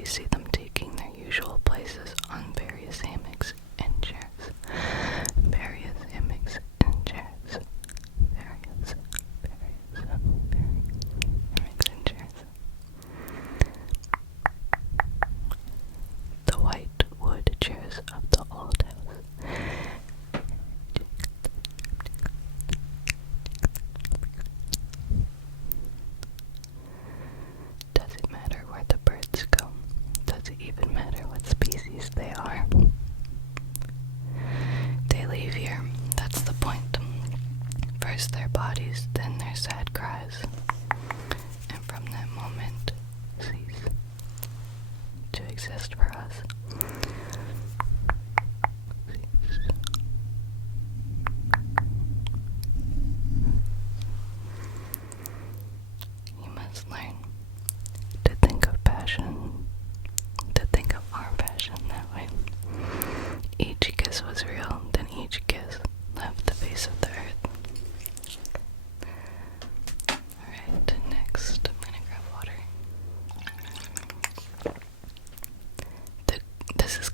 we see them taking their usual places on various hammocks and chairs. Various hammocks and chairs. Various hammocks and chairs. The white wood chairs of the old house. Does it matter where the birds go? Does it even matter what species they are? They leave here, that's the point. First their bodies, then their sad cries, and from that moment cease to exist for us. You must learn to think of passion, to think of our passion that way. Each kiss was real, then each kiss left the face of the earth. Alright, next I'm gonna grab water. This is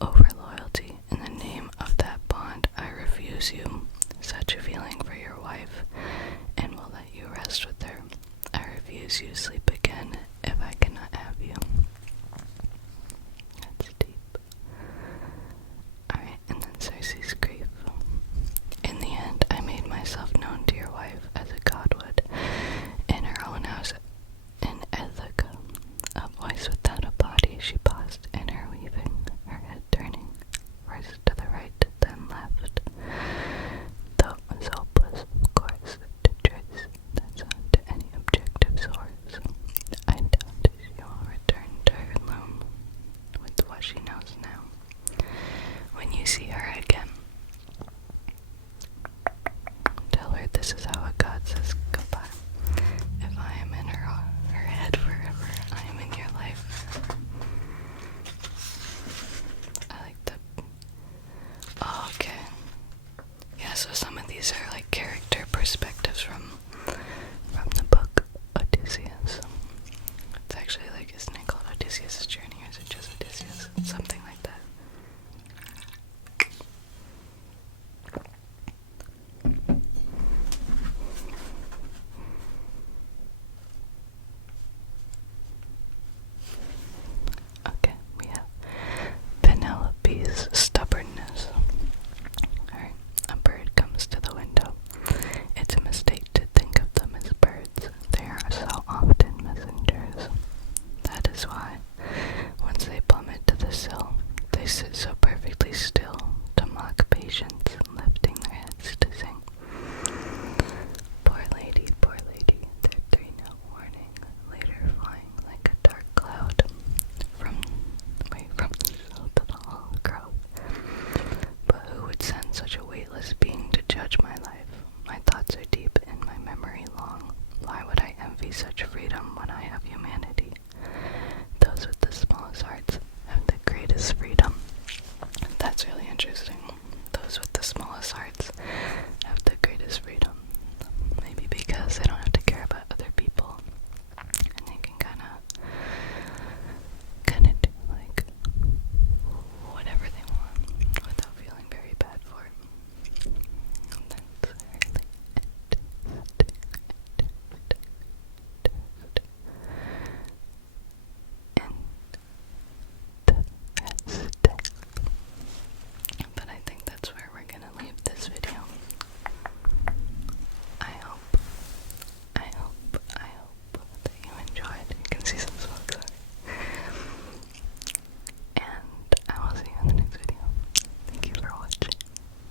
over loyalty. In the name of that bond, I refuse you such a feeling for your wife, and will let you rest with her. I refuse you sleep again if I cannot have you. That's deep. Alright, and then Cersei's grief. In the end, I made myself known to your wife as a god would. In her own house in Ithaca, a voice without a body, she paused in her weaving, her head turning first to the right, then left. Though it was hopeless, of course, to trace that sound to any objective source, I doubt she will return to her loom with what she knows now. When you see her